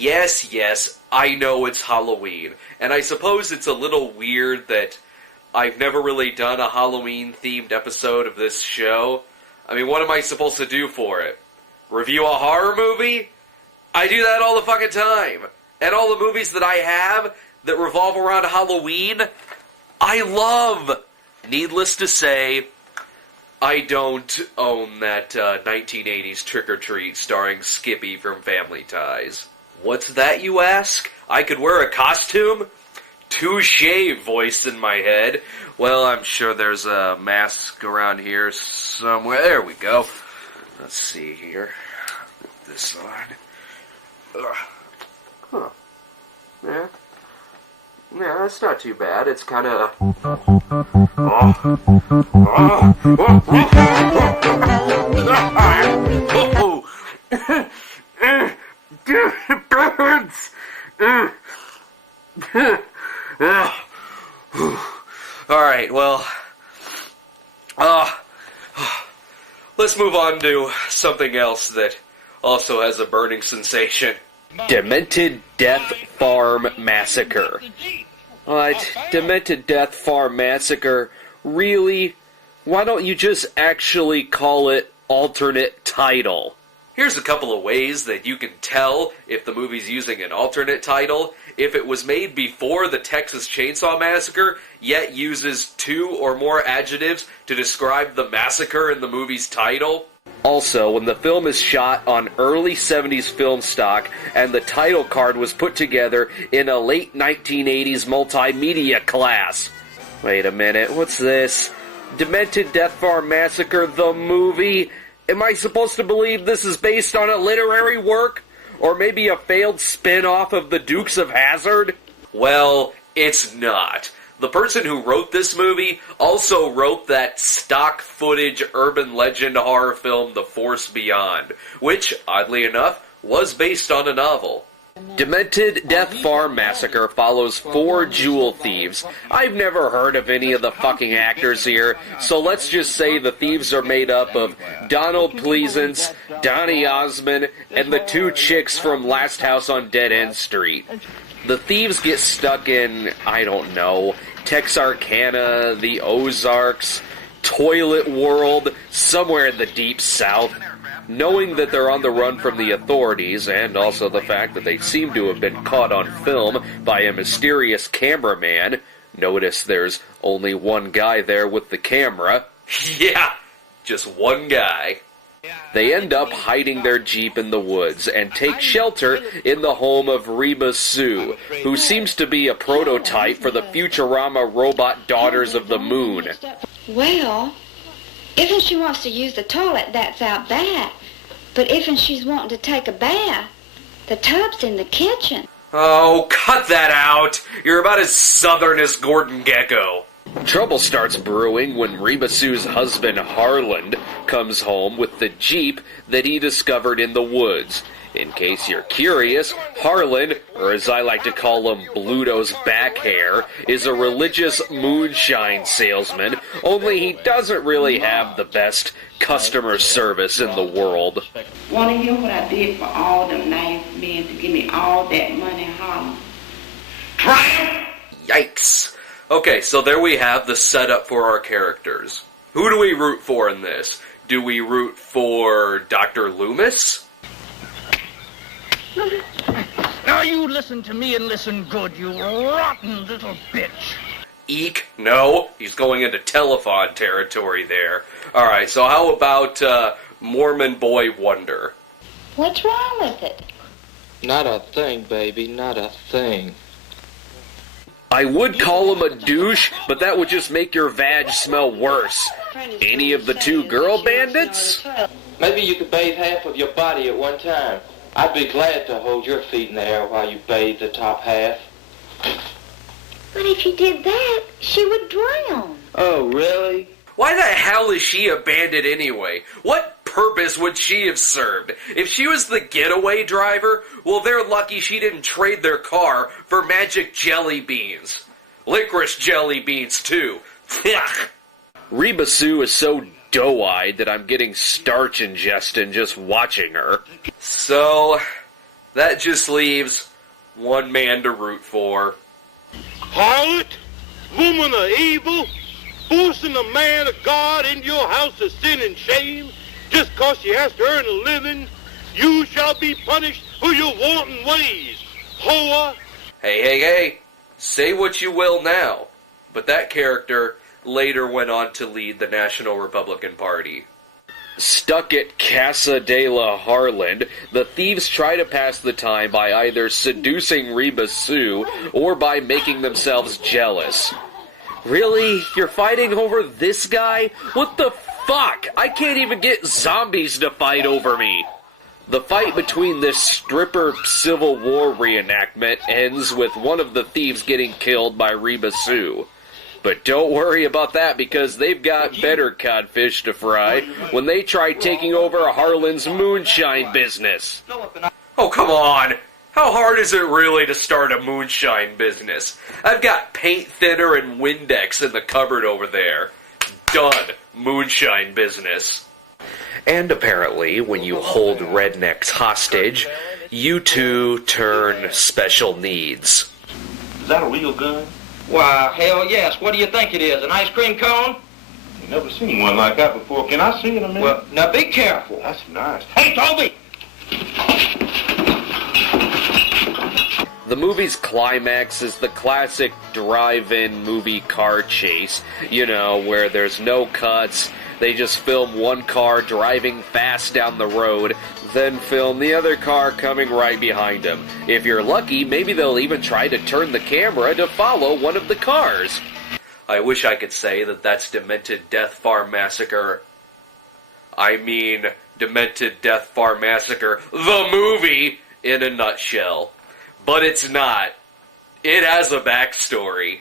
Yes, I know it's Halloween, and I suppose it's a little weird that I've never really done a Halloween-themed episode of this show. I mean, what am I supposed to do for it? Review a horror movie? I do that all the fucking time. And all the movies that I have that revolve around Halloween, I love. Needless to say, I don't own that 1980s Trick or Treat starring Skippy from Family Ties. What's that, you ask? I could wear a costume? Touché, voice in my head. Well, I'm sure there's a mask around here somewhere. There we go. Let's see here. Put this on. Huh. Yeah. Yeah, that's not too bad. It's kind of... Alright, well... let's move on to something else that also has a burning sensation. Demented Death Farm Massacre. What? Demented Death Farm Massacre? Really? Why don't you just actually call it alternate title? Here's a couple of ways that you can tell if the movie's using an alternate title. If it was made before the Texas Chainsaw Massacre, yet uses 2 or more adjectives to describe the massacre in the movie's title. Also, when the film is shot on early 70s film stock and the title card was put together in a late 1980s multimedia class. Wait a minute, what's this? Demented Death Farm Massacre, the movie? Am I supposed to believe this is based on a literary work? Or maybe a failed spin-off of The Dukes of Hazzard? Well, it's not. The person who wrote this movie also wrote that stock footage urban legend horror film The Force Beyond, which, oddly enough, was based on a novel. Demented Death Farm Massacre follows 4 jewel thieves. I've never heard of any of the fucking actors here, so let's just say the thieves are made up of Donald Pleasance, Donny Osmond, and the 2 chicks from Last House on Dead End Street. The thieves get stuck in, I don't know, Texarkana, the Ozarks, Toilet World, somewhere in the Deep South. Knowing that they're on the run from the authorities, and also the fact that they seem to have been caught on film by a mysterious cameraman, notice there's only one guy there with the camera. Yeah, just one guy. They end up hiding their Jeep in the woods and take shelter in the home of Reba Sue, who seems to be a prototype for the Futurama robot Daughters of the Moon. Well, if she wants to use the toilet, that's out back. But if she's wanting to take a bath, the tub's in the kitchen. Oh, cut that out! You're about as southern as Gordon Gekko. Trouble starts brewing when Reba Sue's husband Harland comes home with the Jeep that he discovered in the woods. In case you're curious, Harlan, or as I like to call him, Bluto's back hair, is a religious moonshine salesman, only he doesn't really have the best customer service in the world. Want to hear what I did for all them nice men to give me all that money, Harlan? Yikes. Okay, so there we have the setup for our characters. Who do we root for in this? Do we root for Dr. Loomis? Now you listen to me and listen good, you rotten little bitch. Eek, no, he's going into telephone territory there. Alright, so how about Mormon Boy Wonder? What's wrong with it? Not a thing, baby, not a thing. I would call him a douche, but that would just make your vag smell worse. Any of the 2 girl bandits? Maybe you could bathe half of your body at one time. I'd be glad to hold your feet in the air while you bathe the top half. But if you did that, she would drown. Oh, really? Why the hell is she a bandit anyway? What purpose would she have served? If she was the getaway driver, well, they're lucky she didn't trade their car for magic jelly beans. Licorice jelly beans, too. Reba Sue is so doe-eyed that I'm getting starch ingestion just watching her. So, That just leaves one man to root for. Harlot, woman of evil, forcing a man of God into your house of sin and shame, just 'cause she has to earn a living, you shall be punished for your wanton ways, whore. Hey, say what you will now, but that character later went on to lead the National Republican Party. Stuck at Casa de la Harland, the thieves try to pass the time by either seducing Reba Sue or by making themselves jealous. Really? You're fighting over this guy? What the fuck? I can't even get zombies to fight over me. The fight between this stripper Civil War reenactment ends with one of the thieves getting killed by Reba Sue. But don't worry about that, because they've got better codfish to fry when they try taking over Harlan's moonshine business. Oh, come on! How hard is it really to start a moonshine business? I've got paint thinner and Windex in the cupboard over there. Done. Moonshine business. And apparently, when you hold rednecks hostage, you two turn special needs. Is that a real gun? Why, hell yes. What do you think it is, an ice cream cone? I've never seen one like that before. Can I see it a minute? Well, now be careful. That's nice. Hey, Toby! The movie's climax is the classic drive-in movie car chase, you know, where there's no cuts. They just film one car driving fast down the road, then film the other car coming right behind them. If you're lucky, maybe they'll even try to turn the camera to follow one of the cars. I wish I could say that that's Demented Death Farm Massacre. I mean, Demented Death Farm Massacre, the movie, in a nutshell. But it's not. It has a backstory.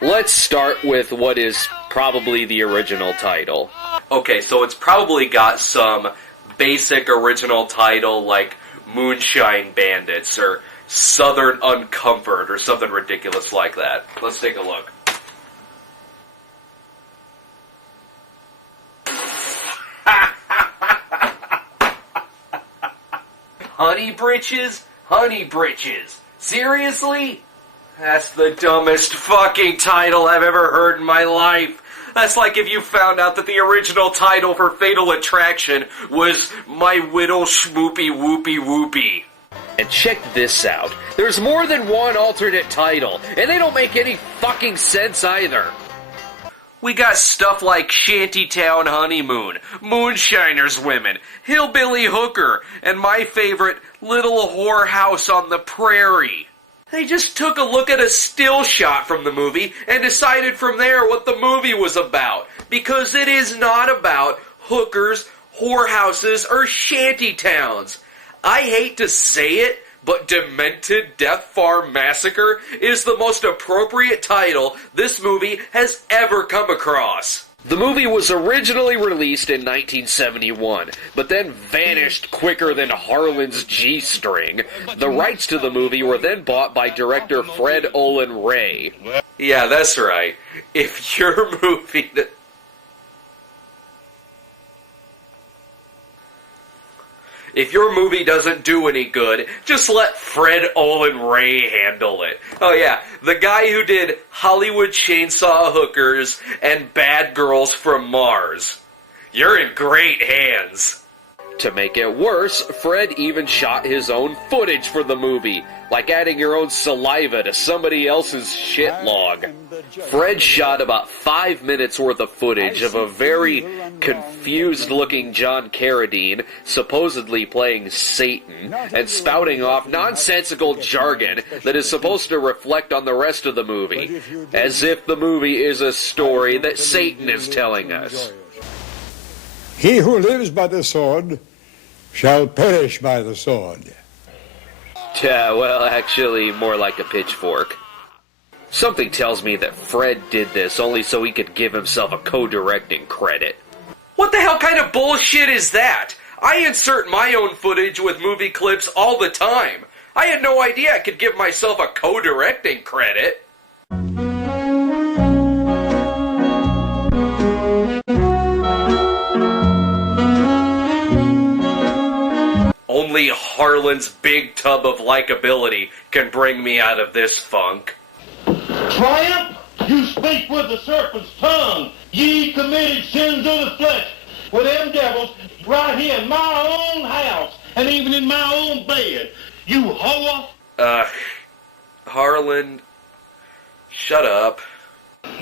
Let's start with what is probably the original title. Okay, so it's probably got some basic original title like Moonshine Bandits or Southern Uncomfort or something ridiculous like that. Let's take a look. Honey Britches? Honey Britches. Seriously? That's the dumbest fucking title I've ever heard in my life. That's like if you found out that the original title for Fatal Attraction was My Whittle Schmoopy Whoopy Whoopy. And check this out. There's more than one alternate title, and they don't make any fucking sense either. We got stuff like Shantytown Honeymoon, Moonshiners Women, Hillbilly Hooker, and my favorite, Little Whorehouse on the Prairie. They just took a look at a still shot from the movie and decided from there what the movie was about. Because it is not about hookers, whorehouses, or shantytowns. I hate to say it, but Demented Death Farm Massacre is the most appropriate title this movie has ever come across. The movie was originally released in 1971, but then vanished quicker than Harlan's G-string. The rights to the movie were then bought by director Fred Olin Ray. Yeah, that's right. If your movie... If your movie doesn't do any good, just let Fred Olin Ray handle it. Oh yeah, the guy who did Hollywood Chainsaw Hookers and Bad Girls from Mars. You're in great hands. To make it worse, Fred even shot his own footage for the movie, like adding your own saliva to somebody else's shit log. Fred shot about 5 minutes worth of footage of a very confused-looking John Carradine supposedly playing Satan and spouting off nonsensical jargon that is supposed to reflect on the rest of the movie, as if the movie is a story that Satan is telling us. He who lives by the sword shall perish by the sword. Yeah, well, actually, more like a pitchfork. Something tells me that Fred did this only so he could give himself a co-directing credit. What the hell kind of bullshit is that? I insert my own footage with movie clips all the time. I had no idea I could give myself a co-directing credit. Only only Harlan's big tub of likability can bring me out of this funk. Triumph, you speak with the serpent's tongue. Ye committed sins of the flesh with them devils right here in my own house and even in my own bed. You whore. Harlan, shut up.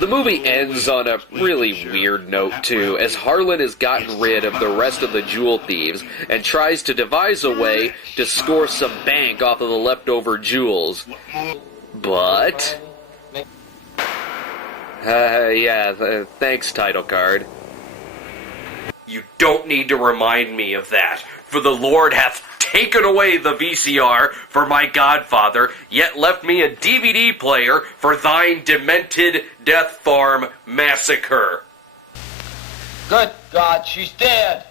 The movie ends on a really weird note, too, as Harlan has gotten rid of the rest of the jewel thieves and tries to devise a way to score some bank off of the leftover jewels. But... thanks, title card. You don't need to remind me of that, for the Lord hath taken away the VCR for my godfather, yet left me a DVD player for thine demented Death Farm Massacre. Good God, she's dead.